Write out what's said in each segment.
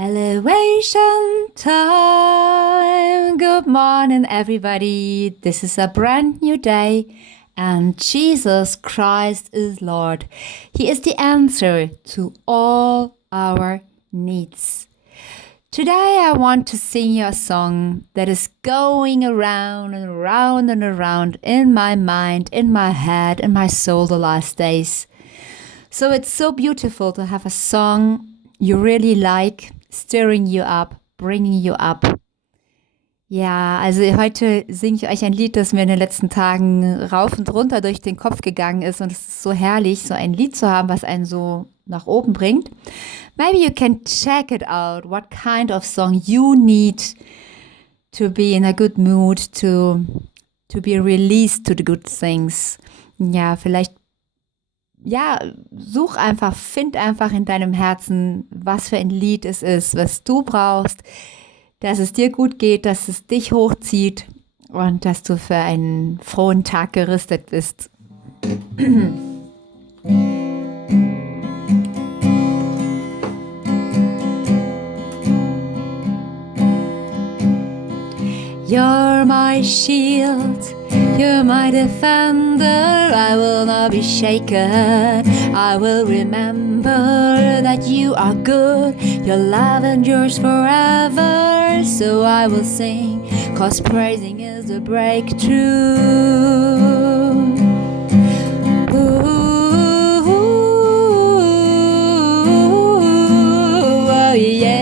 Elevation time. Good morning, everybody. This is a brand new day, and Jesus Christ is Lord. He is the answer to all our needs. Today, I want to sing you a song that is going around and around and around in my mind, in my head, in my soul the last days. So it's so beautiful to have a song you really like, stirring you up, bringing you up. Ja, also heute singe ich euch ein Lied, das mir in den letzten Tagen rauf und runter durch den Kopf gegangen ist. Und es ist so herrlich, so ein Lied zu haben, was einen so nach oben bringt. Maybe you can check it out, what kind of song you need to be in a good mood, to be released to the good things. Ja, vielleicht such einfach, find einfach in deinem Herzen, was für ein Lied es ist, was du brauchst, dass es dir gut geht, dass es dich hochzieht und dass du für einen frohen Tag gerüstet bist. You're my shield, you're my defender, I will not be shaken. I will remember that you are good, your love endures forever. So I will sing, 'cause praising is the breakthrough. Oh yeah.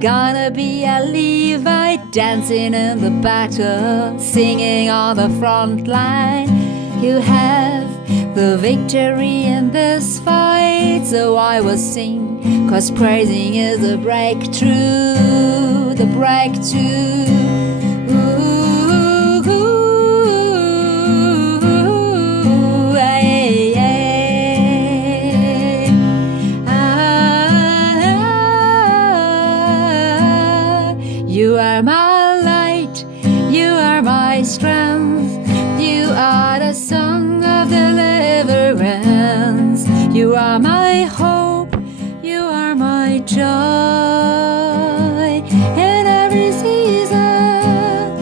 Gonna be a Levite, dancing in the battle, singing on the front line. You have the victory in this fight, so I will sing, 'cause praising is the breakthrough, the breakthrough. You are my light, you are my strength, you are the song of deliverance. You are my hope, you are my joy in every season.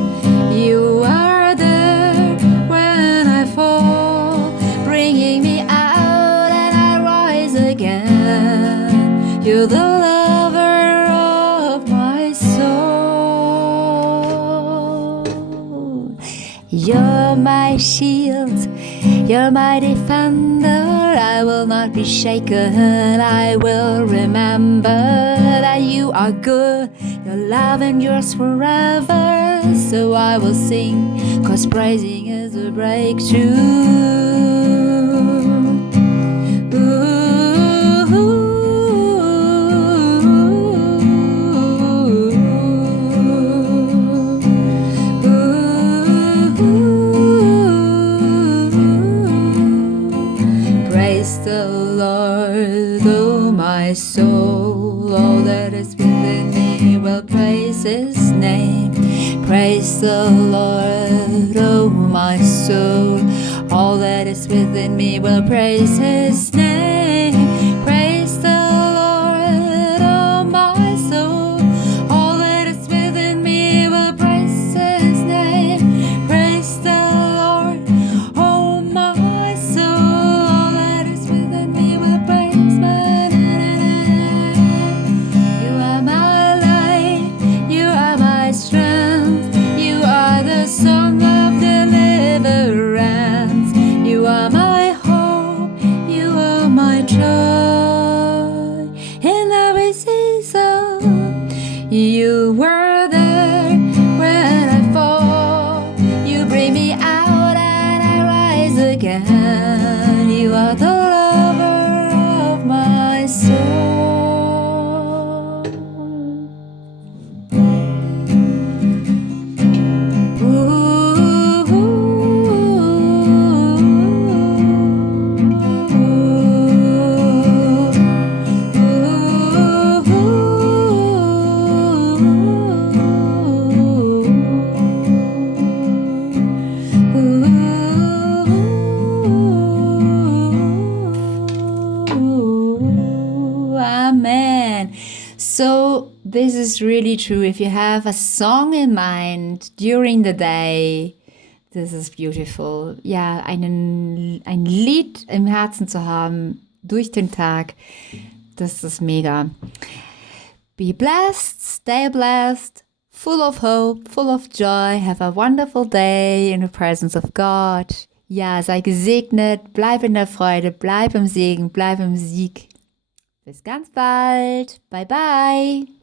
You are there when I fall, bringing me out and I rise again. You're the lover of my soul. You're my shield, you're my defender, I will not be shaken. I will remember that you are good, your love endures forever. So I will sing, 'cause praising is a breakthrough. My soul, all that is within me will praise His name. Praise the Lord, oh my soul, all that is within me will praise His name. Praise the Lord, oh my soul, all that is within me will praise His name. Praise the Lord, oh my soul, all that is within me will praise my name. Song of deliverance. You are my hope, you are So this is really true. If you have a song in mind during the day, this is beautiful. Ja, ein Lied im Herzen zu haben durch den Tag, das ist mega. Be blessed, stay blessed, full of hope, full of joy. Have a wonderful day in the presence of God. Ja, sei gesegnet, bleib in der Freude, bleib im Segen, bleib im Sieg. Bis ganz bald. Bye bye.